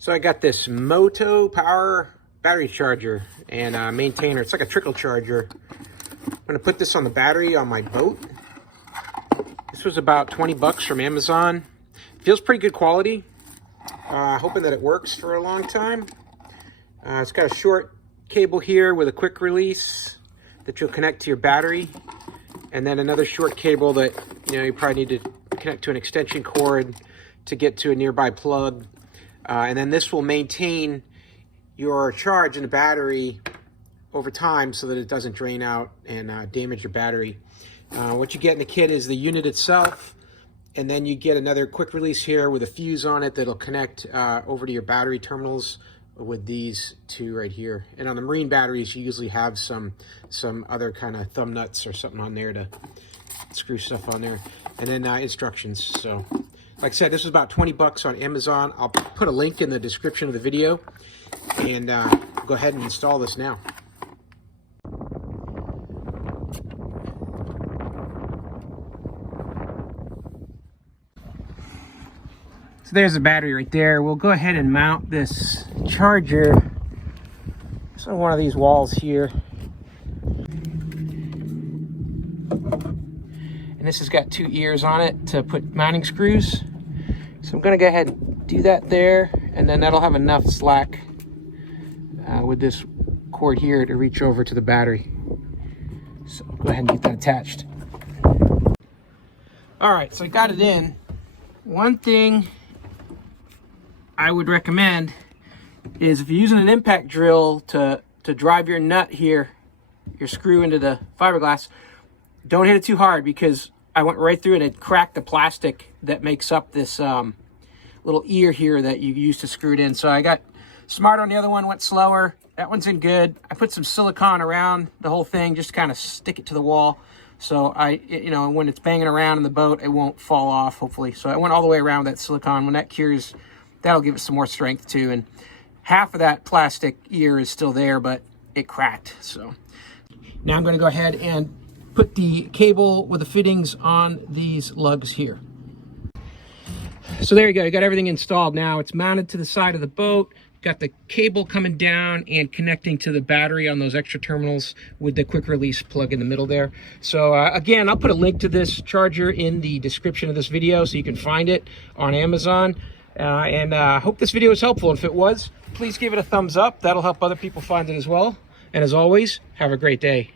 So I got this MOTOPOWER battery charger and maintainer. It's like a trickle charger. I'm gonna put this on the battery on my boat. This was about 20 bucks from Amazon. Feels pretty good quality. Hoping that it works for a long time. It's got a short cable here with a quick release that you'll connect to your battery. And then another short cable that you probably need to connect to an extension cord to get to a nearby plug. And then this will maintain your charge in the battery over time so that it doesn't drain out and damage your battery. What you get in the kit is the unit itself, and then you get another quick release here with a fuse on it that'll connect over to your battery terminals with these two right here. And on the marine batteries, you usually have some other kind of thumb nuts or something on there to screw stuff on there. And then instructions. So like I said, this was about 20 bucks on Amazon. I'll put a link in the description of the video, and go ahead and install this now. So there's the battery right there. We'll go ahead and mount this charger. It's on one of these walls here. And this has got 2 ears on it to put mounting screws. So I'm gonna go ahead and do that there, and then that'll have enough slack with this cord here to reach over to the battery. So I'll go ahead and get that attached. All right, so I got it in. One thing I would recommend is if you're using an impact drill to drive your nut here, your screw into the fiberglass, don't hit it too hard, because I went right through and it cracked the plastic that makes up this little ear here that you use to screw it in. So I got smart on the other one, went slower. That one's in good. I put some silicone around the whole thing just to kind of stick it to the wall. So when it's banging around in the boat, it won't fall off, hopefully. So I went all the way around with that silicone. When that cures, that'll give it some more strength too. And half of that plastic ear is still there, but it cracked. So now I'm gonna go ahead and put the cable with the fittings on these lugs here. So there you go, you got everything installed now. It's mounted to the side of the boat. Got the cable coming down and connecting to the battery on those extra terminals with the quick release plug in the middle there. So again, I'll put a link to this charger in the description of this video so you can find it on Amazon. And hope this video was helpful. If it was, please give it a thumbs up. That'll help other people find it as well. And as always, have a great day.